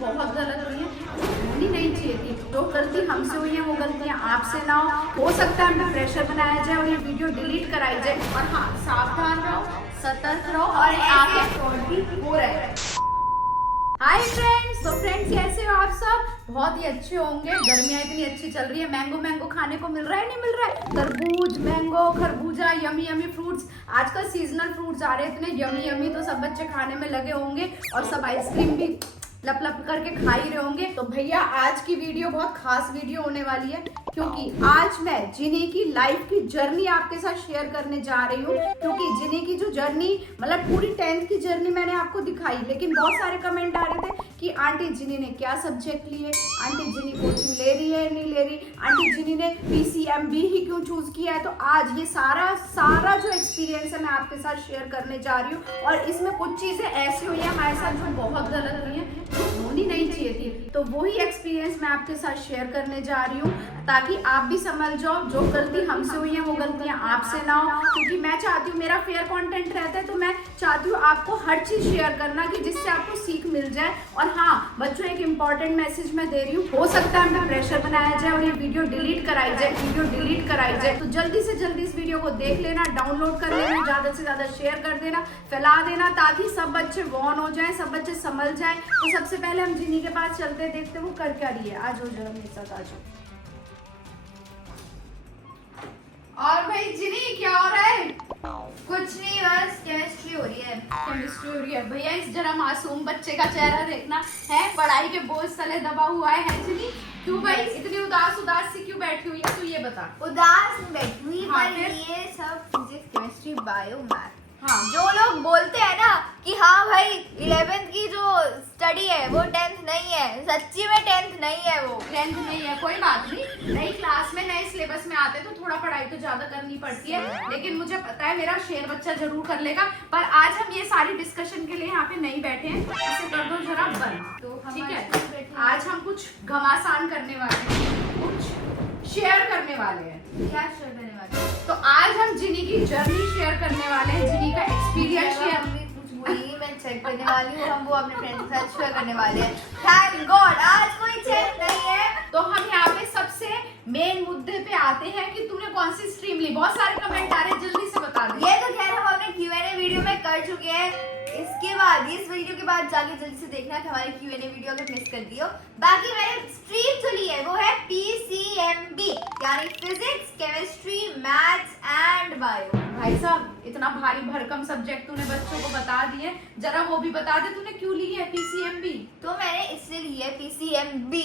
बहुत गलत हुई है, होनी नहीं चाहिए थी। जो गलती हमसे हुई है वो गलतियां आपसे ना हो सकता है हमें प्रेशर बनाया जाए और ये वीडियो डिलीट कराई जाए। और हाँ, सावधान रहो, सतर्क रहो, और आगे फ्रॉड भी हो रहे हैं। हाय फ्रेंड्स, तो फ्रेंड्स कैसे हो आप सब? बहुत ही अच्छे होंगे। गर्मियाँ इतनी अच्छी चल रही है, मैंगो खाने को मिल रहा है, नहीं मिल रहा है? तरबूज, मैंगो, खरबूजा, यमी फ्रूट्स, आजकल सीजनल फ्रूट्स आ रहे हैं इतने यमी, तो सब बच्चे खाने में लगे होंगे और सब आइसक्रीम भी लप करके खा ही रहे होंगे। तो भैया आज की वीडियो बहुत खास वीडियो होने वाली है, क्योंकि आज मैं जिनी की लाइफ की जर्नी आपके साथ शेयर करने जा रही हूँ। क्योंकि जिनी की जो जर्नी, मतलब पूरी 10th की जर्नी मैंने आपको दिखाई, लेकिन बहुत सारे कमेंट आ रहे थे कि आंटी जिनी ने क्या सब्जेक्ट लिए, आंटी जिनी कोचिंग ले रही है नहीं ले रही, आंटी जिनी ने PCMB ही क्यों चूज किया है। तो आज ये सारा जो एक्सपीरियंस है मैं आपके साथ शेयर करने जा रही हूँ। और इसमें कुछ चीजें ऐसी हुई है हमारे साथ जो बहुत गलत हुई है, होनी नहीं चाहिए थी। तो वही एक्सपीरियंस मैं आपके साथ शेयर करने जा रही हूँ, ताकि आप भी समझ जाओ जो गलती हमसे हुई है वो गलतियां आपसे ना हो। क्योंकि मैं चाहती हूँ, मेरा फेयर कंटेंट रहता है, तो मैं चाहती हूँ आपको हर चीज शेयर करना कि जिससे आपको सीख मिल जाए। और हाँ बच्चों, एक इंपॉर्टेंट मैसेज मैं दे रही हूँ, हो सकता है हमें प्रेशर बनाया जाए और ये वीडियो डिलीट कराई जाए। तो जल्दी से जल्दी इस वीडियो को देख लेना, डाउनलोड कर लेना, ज्यादा से ज्यादा शेयर कर देना, फैला देना, ताकि सब बच्चे वॉर्न हो जाए, सब बच्चे समझ जाए। तो सबसे पहले हम जिनी के पास चलते हैं, देखते वो कर क्या रही है। आज हो जरा मेरे साथ, आ जाओ। और भाई जिनी क्या हो रहा है? कुछ नहीं, बस केमिस्ट्री हो रही है। भैया इस जरा मासूम बच्चे का चेहरा देखना है, पढ़ाई के बोझ तले दबा हुआ है जिनी। क्यों भाई इतनी उदास सी क्यों बैठी हुई है, तू ये बता। उदास नहीं बैठी हुई, हाँ, पर ये सब फिजिक्स, केमिस्ट्री, बायो, मैथ, हाँ, जो लोग बोलते हैं ना कि हाँ भाई 11th की जो स्टडी है वो 10th नहीं है, सच्ची में 10th नहीं है, वो 10th नहीं है। कोई बात नहीं, नई क्लास में नए सिलेबस में आते तो थोड़ा पढ़ाई तो ज्यादा करनी पड़ती है, लेकिन मुझे पता है मेरा शेर बच्चा जरूर कर लेगा। पर आज हम ये सारी डिस्कशन के लिए यहाँ पे नहीं बैठे हैं, इसे कर दो जरा बंद। तो हम ठीक है, आज हम कुछ घमासान करने वाले हैं, कुछ शेयर करने वाले हैं। क्या शेयर करने वाले हैं? तो आज हम जिनी की जर्नी शेयर करने वाले हैं, जिनी का एक्सपीरियंस शेयर। कुछ वही मैं चेक करने वाली हूँ, हम वो अपने फ्रेंड के साथ शेयर करने वाले हैं। थैंक गॉड आज कोई चेक नहीं है। तो हम यहाँ पे सबसे मेन मुद्दे पे आते हैं कि तूने कौन सी स्ट्रीम ली। बहुत सारे कमेंट आ रहे हैं, जल्दी से बता दे। ये तो खैर हम अपने Q&A वीडियो में कर चुके हैं। इसके बाद इस वीडियो के बाद जाके जल्दी से देखना कि हमारी Q&A वीडियो अगर मिस कर दी हो। बाकी मैंने स्ट्रीम जो ली है वो है PCMB, यानी physics, chemistry, maths and bio. भाई साहब इतना भारी भरकम सब्जेक्ट तूने बच्चों को बता दिए, जरा वो भी बता दे तूने क्यों ली है PCMB। तो मैंने इसलिए ली है PCMB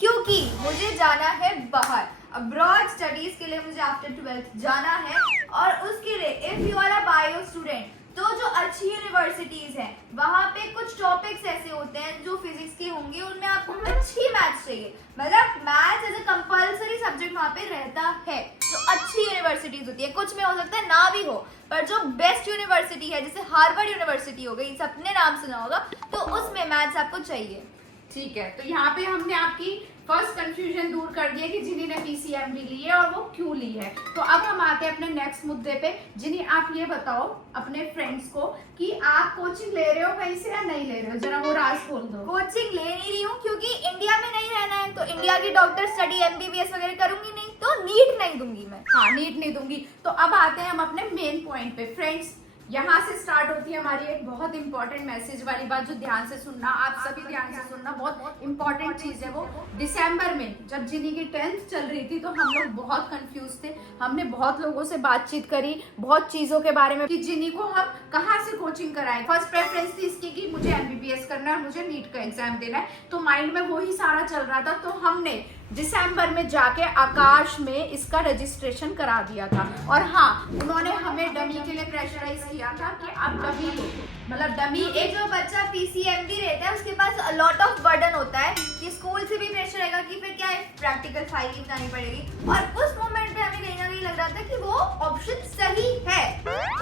क्योंकि मुझे जाना है बाहर, अब्रॉड स्टडीज के लिए मुझे आफ्टर 12th जाना है। और उसके लिए if you are a bio student, तो जो अच्छी यूनिवर्सिटीज हैं वहाँ पे कुछ टॉपिक्स ऐसे होते हैं जो फिजिक्स के होंगे, उनमें आपको अच्छी मैथ्स चाहिए, मतलब maths as a compulsory subject वहाँ पे रहता है। जो अच्छी यूनिवर्सिटीज होती है, कुछ में हो सकता है ना भी हो, पर जो बेस्ट यूनिवर्सिटी है जैसे हार्वर्ड यूनिवर्सिटी हो गई, सबने नाम सुना होगा, तो उसमें मैथ्स आपको चाहिए। ठीक है, तो यहाँ पे हमने आपकी फर्स्ट कंफ्यूजन दूर कर दिया कि जिनी ने PCMB ली है और वो क्यों ली है। तो अब हम आते हैं अपने नेक्स्ट मुद्दे पे। जिनी आप ये बताओ अपने फ्रेंड्स को कि आप कोचिंग ले रहे हो कहीं से या नहीं ले रहे हो, जरा वो राज बोल दो। कोचिंग ले नहीं रही हूँ क्योंकि इंडिया में नहीं रहना है, तो इंडिया की डॉक्टर स्टडी MBBS वगैरह करूंगी नहीं, तो नीट नहीं दूंगी मैं। हाँ, नीट नहीं दूंगी। तो अब आते हैं हम अपने मेन पॉइंट पे। फ्रेंड्स, यहाँ से स्टार्ट होती है हमारी एक बहुत इंपॉर्टेंट मैसेज वाली बात, जो ध्यान से सुनना, आप सभी ध्यान से सुनना, बहुत इंपॉर्टेंट चीज है वो। दिसंबर में जब जिनी की 10th चल रही थी तो हम लोग बहुत कंफ्यूज थे। हमने बहुत लोगों से बातचीत करी, बहुत चीजों के बारे में कि जिनी को हम कहाँ से कोचिंग कराएं। फर्स्ट प्रेफरेंस थी इसकी कि मुझे MBBS करना है, मुझे नीट का एग्जाम देना है, तो माइंड में वही सारा चल रहा था। तो हमने दिसंबर में जाके आकाश में इसका रजिस्ट्रेशन करा दिया था। और हाँ, उन्होंने हमें डमी के लिए प्रेशराइज किया था कि आप डमी लो, मतलब डमी एक जो बच्चा PCMB रहता है उसके पास लॉट ऑफ बर्डन होता है कि स्कूल से भी प्रेशर रहेगा कि फिर क्या है, प्रैक्टिकल फाइलिंग करनी पड़ेगी। और उस मोमेंट पे हमें कहीं ना कहीं लग रहा था कि वो ऑप्शन सही है।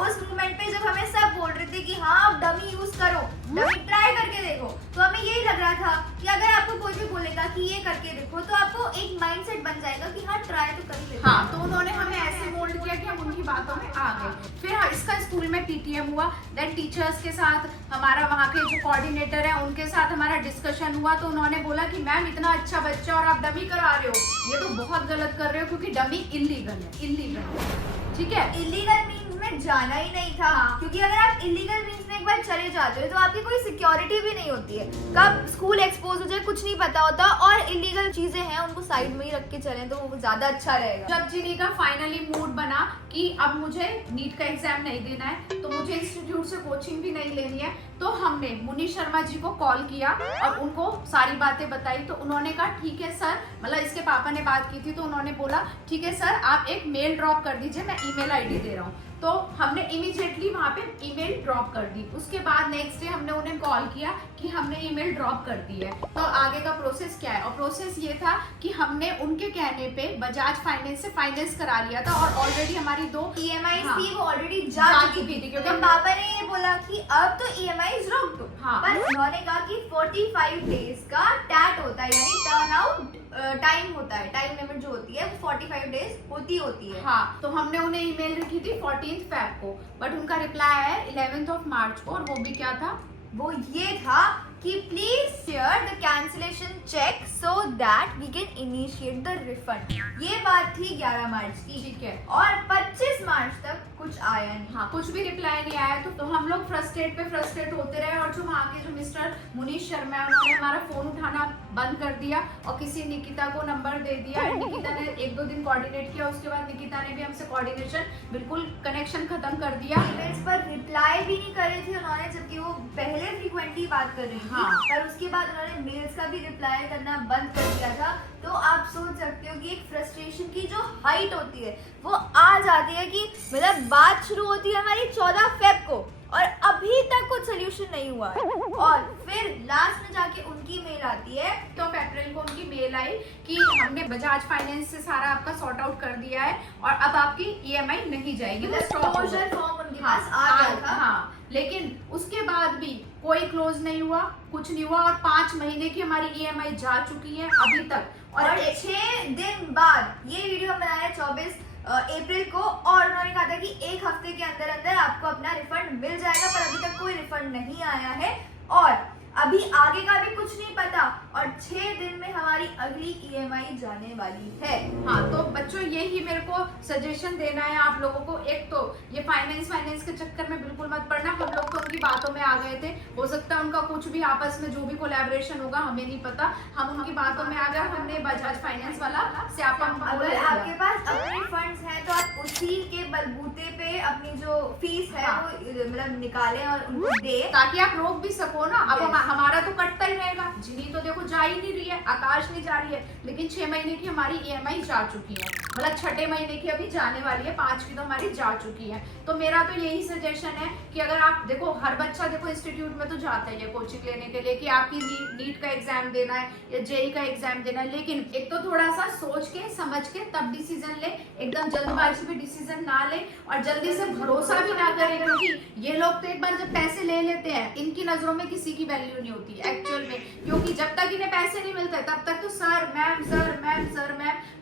उस मोमेंट पे जब हमें सब बोल रहे थे कि हाँ आप डमी यूज करो, डमी ट्राई करके देखो, तो हमें यही लग रहा आया था कि अगर आपको कोई भी बोलेगा कि ये करके देखो तो आपको एक माइंडसेट बन जाएगा कि हाँ ट्राई तो कर ही लेते हैं। हाँ, तो उन्होंने हमें ऐसे मोल्ड किया कि हम उनकी बातों में आ गए। फिर इसका स्कूल में PTM हुआ, देन टीचर्स के साथ हमारा वहाँ के जो कोऑर्डिनेटर है उनके साथ हमारा डिस्कशन हुआ। तो उन्होंने बोला कि मैम इतना अच्छा बच्चा और आप डमी करा रहे हो, ये तो बहुत गलत कर रहे हो, क्योंकि डमी इलीगल है, इलीगल है, ठीक है। इलीगल मीन्स में जाना ही नहीं था, क्योंकि अगर आप इलीगल मीन्स में एक बार चले जाते हो तो आपकी कोई सिक्योरिटी भी नहीं होती है, कब स्कूल एक्सपोज हो जाए कुछ नहीं पता होता, और इलीगल चीजें हैं उनको साइड में ही रख के चलें तो वो ज्यादा अच्छा रहेगा। जब जिनी का फाइनली मूड बना कि अब मुझे नीट का एग्जाम नहीं देना है, तो मुझे इंस्टीट्यूट से कोचिंग भी नहीं लेनी है, तो हमने मुनीश शर्मा जी को कॉल किया और उनको सारी बातें बताई। तो उन्होंने कहा ठीक है सर, मतलब इसके पापा ने बात की थी, तो उन्होंने बोला ठीक है सर आप एक मेल ड्रॉप कर दीजिए, मैं ईमेल आईडी दे रहा हूँ। तो हमने इमीडिएटली वहाँ पे ईमेल ड्रॉप कर दी। उसके बाद नेक्स्ट डे हमने उन्हें कॉल किया कि हमने ईमेल ड्रॉप कर दी है, तो आगे का प्रोसेस क्या है। और प्रोसेस ये था कि हमने उनके कहने पे बजाज फाइनेंस से फाइनेंस करा लिया था, और ऑलरेडी हमारी 2 EMI हाँ, थी वो ऑलरेडी जा चुकी थी, क्योंकि पापा ने ये बोला कि अब तो EMI रोक दो। हाँ। पर उन्होंने कहा कि 45 डेज का टैट होता है, यानी टर्न आउट टाइम होता है, टाइम लिमिट जो होती है वो 45 डेज होती है। हाँ, तो हमने उन्हें ईमेल लिखी थी 14 फेब को, बट उनका रिप्लाई है 11 मार्च को, और वो भी क्या था, वो ये था कि please share the cancellation cheque so that we can initiate the refund. ये बात थी 11 मार्च की, ठीक है। और 25 मार्च तक कुछ आया नहीं। हाँ, कुछ भी रिप्लाई नहीं आया। तो हम लोग फ्रस्ट्रेट पे फ्रस्ट्रेट होते रहे, और जो वहाँ के जो मिस्टर मुनीश शर्मा है उन्होंने हमारा फोन उठाना बंद कर दिया और किसी निकिता को नंबर दे दिया। निकिता ने 1-2 दिन कोऑर्डिनेट किया, उसके बाद निकिता ने भी हमसे कोऑर्डिनेशन बिल्कुल कनेक्शन खत्म कर दिया। ईमेल्स पर रिप्लाई भी नहीं कर रही थी उन्होंने, जबकि वो पहले फ्रीक्वेंटली बात कर रही थी। हाँ। पर उसके बाद उन्होंने मेल्स का भी रिप्लाई करना बंद कर दिया था। तो आप सोच सकते हो कि एक फ्रस्ट्रेशन की जो हाइट होती है वो आ जाती है कि मतलब बात शुरू होती है हमारी 14 फेब को और अभी तक कुछ सोल्यूशन नहीं हुआ है, और फिर लास्ट में जाके उनकी मेल आती है। तो अप्रैल को उनकी मेल आई कि हमने बजाज फाइनेंस से सारा आपका सॉर्ट आउट कर दिया है और अब आपकी EMI नहीं जाएगी, वो स्टॉप हो क्लोजर गया। फॉर्म उनके पास आ गया था। हाँ, लेकिन उसके बाद भी कोई क्लोज नहीं हुआ, कुछ नहीं हुआ, और 5 महीने की हमारी EMI जा चुकी है अभी तक। और 6 दिन बाद ये वीडियो हम बना रहे हैं 24 अप्रैल को, और उन्होंने कहा था कि 1 हफ्ते के अंदर अंदर आपको अपना रिफंड मिल जाएगा, पर अभी तक कोई रिफंड नहीं आया है और अभी आगे का भी कुछ नहीं पता, और 6 दिन में हमारी अगली EMI जाने वाली है। हाँ, तो बच्चों यही मेरे को सजेशन देना है आप लोगों को। एक तो ये फाइनेंस के चक्कर में बिल्कुल मत पड़ना। हम लोग तो उनकी बातों में आ गए थे, हो सकता है उनका कुछ भी आपस में जो भी कोलैबोरेशन होगा हमें नहीं पता, हम उनकी बातों में आ गए। हमने बजाज फाइनेंस वाला अगर आपके पास अपने फंड्स हैं तो आप उसी के बलबूते पे अपनी जो फीस है हाँ। वो मतलब निकालें और उनको दे, ताकि आप रोक भी सको ना। अब Yes. हमारा तो कटता ही रहेगा, जिनी तो देखो जा ही नहीं रही है, आकाश नहीं जा रही है, लेकिन 6 महीने की हमारी EMI जा चुकी है, मतलब 6ठे महीने की अभी जाने वाली है, 5 की तो हमारी जा चुकी है। तो मेरा तो यही सजेशन है कि अगर आप देखो, हर बच्चा देखो इंस्टीट्यूट में तो जाता ही है कोचिंग लेने के लिए कि आपकी नीट का एग्जाम देना है या JEE का एग्जाम देना है, लेकिन एक तो थोड़ा सा सोच के समझ के तब डिसीजन ले, एकदम जल्दबाजी में डिसीजन ना ले और जल्दी से भरोसा भी ना करें, क्योंकि ये लोग तो एक बार जब पैसे ले लेते हैं इनकी नजरों में किसी की वैल्यू नहीं होती एक्चुअल में, क्योंकि जब तक इन्हें पैसे नहीं मिलते तब तक तो सर मैम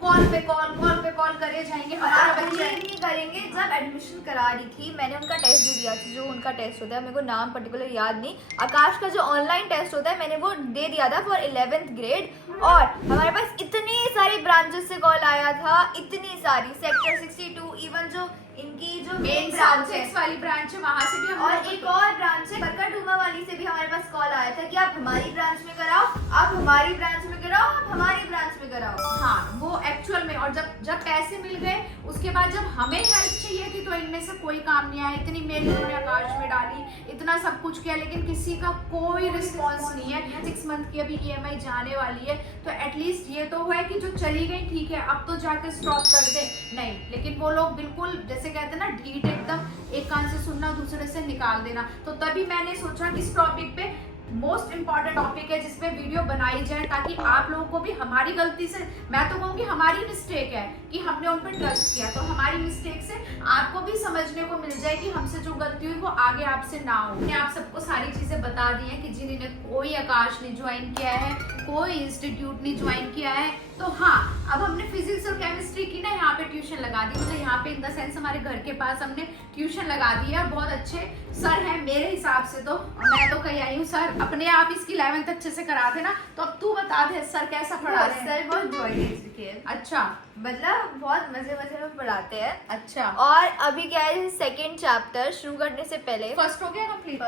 कॉल पे कॉल करे जाएंगे। हमारा बच्चा ये नहीं करेंगे। जब एडमिशन करा रही थी मैंने उनका टेस्ट भी दिया था, जो उनका टेस्ट होता है, मेरे को नाम पर्टिकुलर याद नहीं, आकाश का जो ऑनलाइन टेस्ट होता है मैंने वो दे दिया था फॉर 11th ग्रेड, और हमारे पास इतने सारे ब्रांचेस से कॉल आया था, इतनी सारी सेक्टर 62, इवन जो इनकी जो मेन ब्रांच है वाली ब्रांच है वहां से भी हम और लोग एक और ब्रांच है बरकाटूमा वाली से भी हमारे पास कॉल आया था कि आप हमारी ब्रांच में कराओ, आप हमारी ब्रांच में कराओ, आप हमारी ब्रांच में कराओ। हाँ, वो एक्चुअल में। और जब पैसे मिल गए उसके बाद जब हमें हेल्प चाहिए थी तो इनमें से कोई काम नहीं आया। इतनी मेल उन्होंने आकाश में डाली, इतना सब कुछ किया, लेकिन किसी का कोई रिस्पॉन्स नहीं है। 6 मंथ की अभी EMI जाने वाली है, तो एटलीस्ट ये तो है कि जो चली गई ठीक है, अब तो जाके स्टॉप कर दे, नहीं, लेकिन वो लोग बिल्कुल जैसे कहते हैं ना ढीठ, एकदम एक कान से सुनना दूसरे से निकाल देना। तो तभी मैंने सोचा कि इस टॉपिक पे मोस्ट इम्पॉर्टेंट टॉपिक है जिसपे वीडियो बनाई जाए ताकि आप लोगों को भी हमारी गलती से, मैं तो कहूँगी हमारी मिस्टेक है कि हमने उन पर ट्रस्ट किया, तो हमारी मिस्टेक से आपको भी समझने को मिल जाए कि हमसे जो गलती हुई वो आगे आपसे ना हो। मैंने आप सबको सारी चीजें बता दी हैं कि जिन्होंने कोई आकाश नहीं ज्वाइन किया है, कोई इंस्टीट्यूट नहीं ज्वाइन किया है, तो हाँ अब हमने फिजिक्स और केमिस्ट्री की ना यहाँ पे ट्यूशन लगा दी, मतलब यहाँ पे इन द सेंस हमारे घर के पास हमने ट्यूशन लगा दी है। बहुत अच्छे सर हैं मेरे हिसाब से, तो मैं तो कहीं आई हूँ सर अपने आप इसकी 11th अच्छे से करा देना। तो अब तू बता दे सर कैसा पढ़ा रहे हैं? सर बहुत जॉयलेस, अच्छा, मतलब बहुत मजे मजे में पढ़ाते हैं। अच्छा, और अभी क्या है, सेकंड चैप्टर शुरू करने से पहले फर्स्ट हो गया कंप्लीट,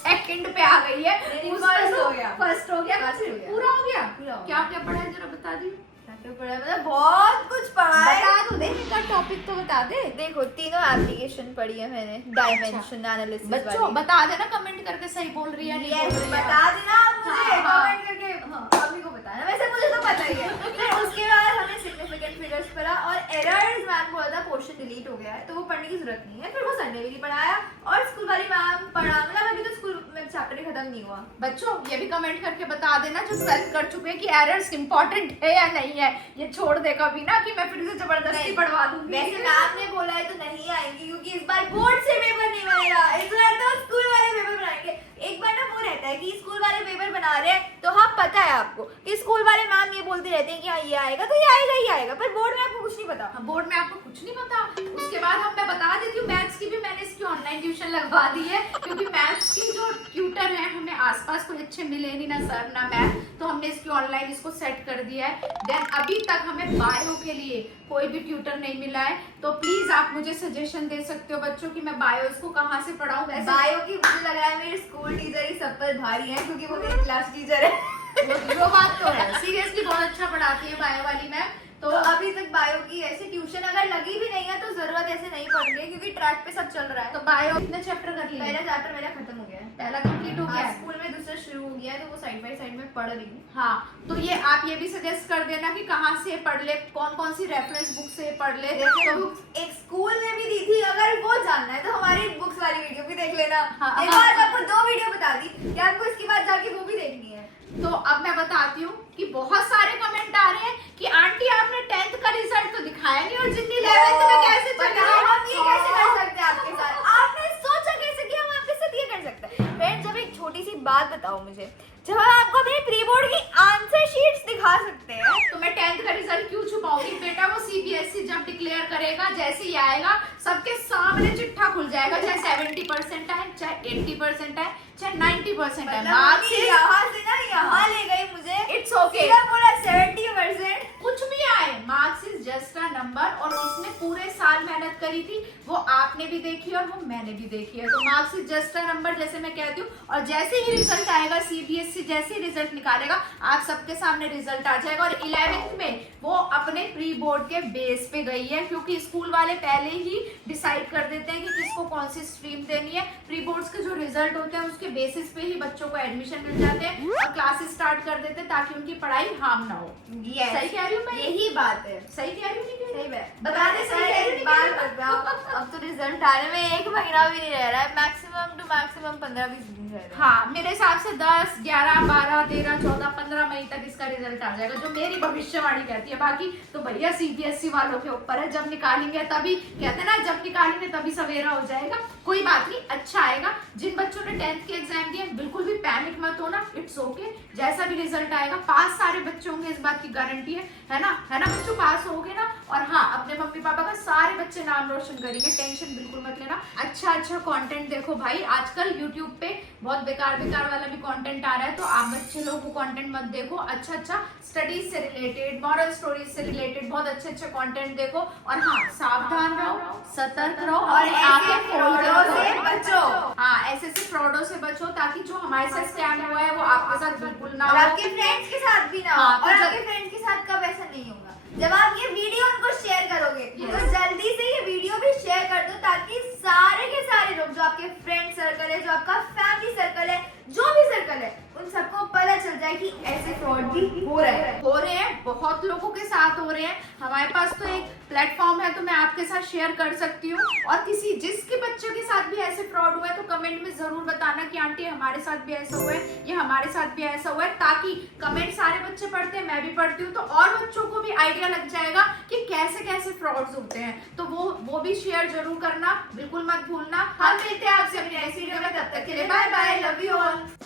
सेकंड पे आ गई है, फर्स्ट हो गया, फर्स्ट हो गया, पूरा हो गया। पूरा हो क्या क्या पढ़ा है जरा बता दी। पढ़ा, मतलब बहुत कुछ पढ़ा है। बता दो, देख का टॉपिक तो बता दे। देखो तीनों एप्लीकेशन पढ़ी है मैंने, डायमेंशन एनालिसिस वाली। बच्चों बता देना कमेंट करके सही बोल रही है नहीं बोल रही है। बता देना आप मुझे हाँ, कमेंट करके, अभी को बताना, वैसे मुझे तो पता ही है। फिर उसके बाद हमने सिग्निफिकेंट फिगर्स पढ़ा और एरर्स मैम बोला था पोर्शन डिलीट हो गया है तो वो पढ़ने की जरूरत नहीं है। फिर वो संडे भी पढ़ाया और स्कूल वाली मैम पढ़ा, मतलब अभी तो स्कूल में चैप्टर ही खत्म नहीं हुआ। बच्चों ये भी कमेंट करके बता देना जो 12th कर चुके हैं कि एरर्स इंपॉर्टेंट है या नहीं है। ये छोड़ दे कभी ना कि मैं फिर से जबरदस्ती पढ़वा दूंगी। वैसे मैम ने बोला है तो नहीं आएंगी क्योंकि इस बार बोर्ड से पेपर नहीं बनेगा, इस बार तो स्कूल वाले पेपर बनाएंगे। एक बार ना वो रहता है कि स्कूल वाले पेपर बना रहे हैं तो हाँ पता है आपको कि स्कूल वाले मैम ये बोलते रहते हैं कि हाँ ये आएगा तो ये आएगा ही आएगा, पर बोर्ड में आपको कुछ नहीं पता। बोर्ड में आपको कुछ नहीं पता। उसके बाद हम मैं बता देती हूँ मैथ्स की भी मैंने इसकी ऑनलाइन ट्यूशन लगवा दी है क्योंकि मैथ्स की जो ट्यूटर है हमें आसपास कोई अच्छे मिले नहीं, ना सर ना मैम, तो हमने इसकी ऑनलाइन इसको सेट कर दिया है। देन अभी तक हमें बायो के लिए कोई भी ट्यूटर नहीं मिला है, तो प्लीज आप मुझे सजेशन दे सकते हो बच्चों कि मैं बायो इसको कहाँ से पढ़ाऊँ। वैसे बायो की मुझे लग रहा है मेरे स्कूल टीचर ही सब पर भारी है क्योंकि वो मेरी क्लास टीचर है। वो बात तो है, सीरियसली बहुत अच्छा पढ़ाती है बायो वाली मैम। तो अभी तक बायो की ऐसे ट्यूशन अगर लगी भी नहीं है तो जरूरत ऐसे नहीं पड़ती है क्योंकि ट्रैक पे सब चल रहा है। तो बायो कितने चैप्टर कर लिए? पहला चैप्टर मेरा खत्म हो गया है, पहला कंप्लीट हो गया है। स्कूल में दूसरा शुरू हो गया है तो वो साइड बाय साइड में पढ़ रही हूँ। हाँ तो ये आप ये भी सजेस्ट कर देना कि कहाँ से पढ़ ले, कौन कौन सी रेफरेंस बुक से पढ़ ले। तो एक स्कूल ने भी दी थी, अगर वो जानना है तो हमारी बुक्स वाली वीडियो भी देख लेना। हाँ, एक बार आपको 2 वीडियो बता दी कि आपको इसके बाद जाके वो भी देखनी है। तो अब मैं बताती हूँ कि बहुत सारे कमेंट आ रहे हैं कि आंटी आपने 10th का रिजल्ट तो दिखाया नहीं और जितनी 11th में कैसे चला है? हम ये कैसे कर सकते हैं आपके साथ? आपने सोचा कैसे कि हम आपके साथ ये कर सकते हैं? फ्रेंड्स जब एक छोटी सी बात बताओ मुझे, जब हम आपको अपने प्री बोर्ड की आंसर शीट्स दिखा सकते हैं तो मैं 10th का रिजल्ट क्यों छुपाऊंगी? बेटा वो सीबीएसई जब डिक्लेयर करेगा जैसे ही आएगा सबके सामने चिट्ठा खुल जाएगा, चाहे 70% है, चाहे 80% है, चाहे 90% है। मार्क्स यहाँ से ना यहाँ ले गई मुझे, इट्स ओके, बोला 70%। कुछ भी आए marks is just a number, और इसने पूरे साल मेहनत करी थी वो आपने भी देखी और वो मैंने भी देखी है। तो marks is just a number जैसे मैं कहती हूँ, और जैसे ही रिजल्ट आएगा सीबीएसई जैसे ही रिजल्ट निकालेगा आप सबके सामने रिजल्ट आ जाएगा। और 11th में वो अपने प्री बोर्ड के बेस पे गई है क्योंकि स्कूल वाले पहले ही डिसाइड कर देते हैं कि किसको कौन सी स्ट्रीम देनी है। प्री बोर्ड्स के जो रिजल्ट होते हैं उसके बेसिस पे ही बच्चों को एडमिशन मिल जाते हैं और क्लासेस स्टार्ट कर देते हैं ताकि उनकी पढ़ाई हार्म ना हो। सही कह रही हूँ मैं? यही बात है। सही कह रही हूँ नहीं कह रही? सही बात। बता दे सही कह रही हूँ नहीं कह रही? बताओ, अब तो रिजल्ट आने में 1 महीना भी नहीं रह रहा है, मैक्सिमम टू मैक्सिमम 15-20 दिन रह रहा है। हाँ मेरे हिसाब से 10, 11, 12, 13, 14, 15 मई तक इसका रिजल्ट आ जाएगा जो मेरी भविष्यवाणी कहती है। बाकी तो भैया सीबीएसई वालों के ऊपर है, जब निकालेंगे तभी, कहते हैं ना जब निकालेंगे तभी सवेरा हो जाएगा। कोई बात नहीं, अच्छा आएगा। जिन बच्चों ने 10th के एग्जाम दिए बिल्कुल भी पैनिक मत होना, इट्स ओके। जैसा भी रिजल्ट आएगा पास सारे बच्चे होंगे, इस बात की गारंटी है ना बच्चों, पास होगे ना। और हाँ अपने मम्मी पापा का सारे बच्चे नाम रोशन करेंगे, टेंशन बिल्कुल मत लेना। अच्छा कंटेंट देखो भाई, आजकल यूट्यूब पे बहुत बेकार वाला भी कंटेंट आ रहा है, तो आप बच्चे लोग वो कंटेंट मत देखो। अच्छा स्टडीज से रिलेटेड, मॉरल स्टोरीज से रिलेटेड बहुत अच्छे कंटेंट देखो। और हाँ सावधान रहो, सतर्क रहो और आंखें खोल के बचो। हाँ ऐसे फ्रॉडों से बचो ताकि जो हमारे साथ स्कैम हुआ है वो आपके साथ बिल्कुल ना हो, आपके फ्रेंड्स के साथ भी ना हो। हाँ, और आपके फ्रेंड्स के साथ कब ऐसा नहीं होगा? जब आप ये वीडियो उनको शेयर करोगे तो जल्दी से ये वीडियो भी शेयर कर दो ताकि सारे के सारे लोग, जो आपके फ्रेंड सर्कल है, जो आपका फैमिली सर्कल है, जो भी सर्कल है, उन सबको पता चल जाए कि ऐसे फ्रॉड भी हो रहे हैं। बहुत लोगों के साथ हो रहे हैं। हमारे पास तो एक प्लेटफॉर्म है तो मैं आपके साथ शेयर कर सकती हूँ, और जिसके बच्चों के साथ भी ऐसे फ्रॉड हुआ है तो कमेंट में जरूर जरूर बताना कि आंटी हमारे साथ भी ऐसा हुआ है, ये हमारे साथ भी ऐसा हुआ है, ताकि कमेंट सारे बच्चे पढ़ते हैं, मैं भी पढ़ती हूँ, तो और बच्चों को भी आइडिया लग जाएगा कि कैसे कैसे फ्रॉड्स होते हैं। तो वो भी शेयर जरूर करना, बिल्कुल मत भूलना। हम मिलते हैं आपसे अपनी नेक्स्ट वीडियो में, तब तक के लिए bye bye, love you all.